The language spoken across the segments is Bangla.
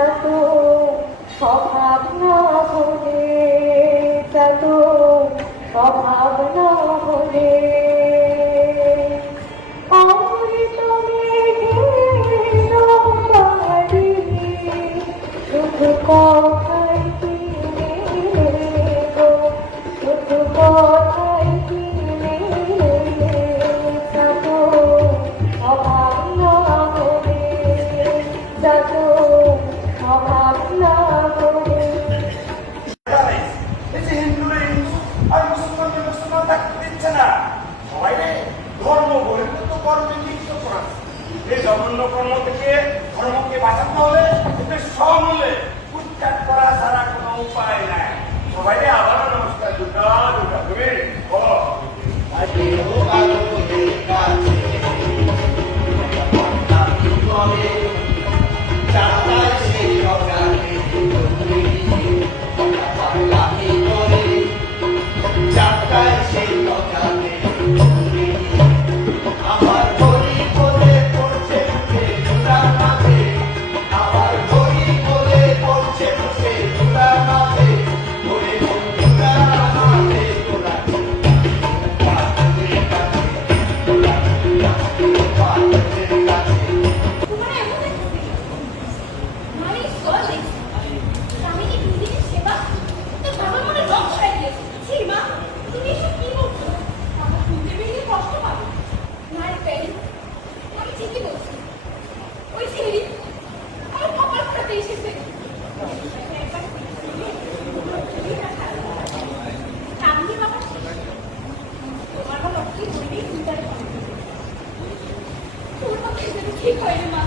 যত স্বভাব না হলে, যত স্বভাব না হলে অমৃত মেঘের বাড়ি শুধু কথাই কিনে গো, শুধু কথাই কিনে যত স্বভাব না হলে, যত স্বভাব না হলে। আর মুসলমানকে মুসলমান থাকতে দিচ্ছে না, সবাই ধর্ম বহির্ভূত কর্মে লিপ্ত করা। এই জঘন্য কর্ম থেকে ধর্মকে বাঁচাতে হলে এদের সমূলে উচ্চার করা ছাড়া কোনো উপায় নাই। সবাই আবারও নমস্কার। দুর্গা দুর্গা তুমি ঠিক হয়নি মা।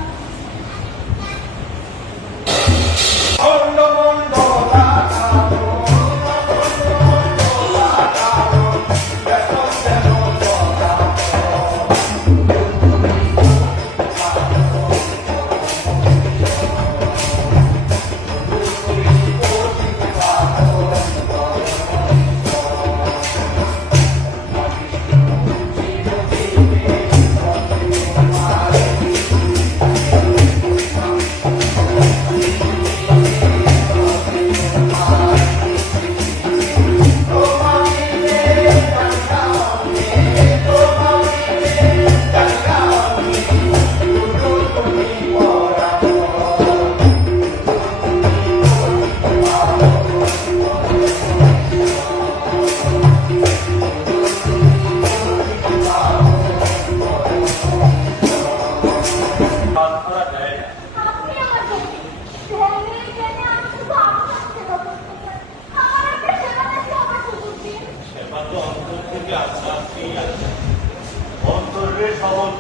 অন্তরের সবল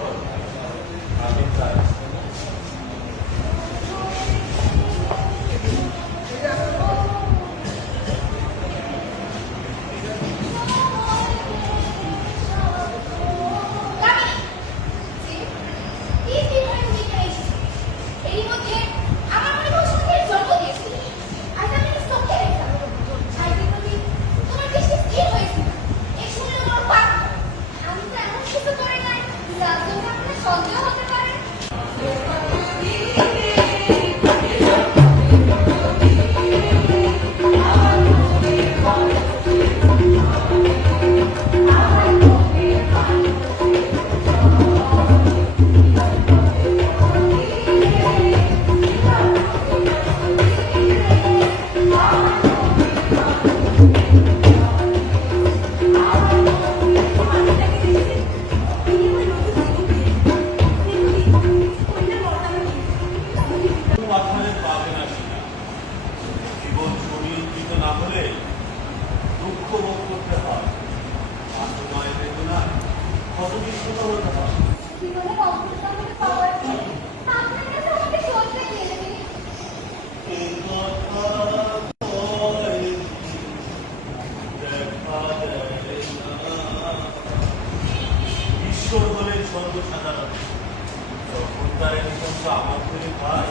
আমি চাই সর্বসাধারণ যখন তার নিঃসঙ্গ আমার করে ভাই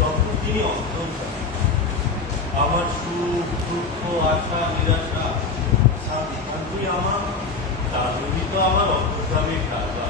তখন তিনি অন্তর্জামী। আমার সুখ দুঃখ আশা নিরাশা শান্তি আমার তার জন্যই তো আমার অন্তর্জামীর রাজা।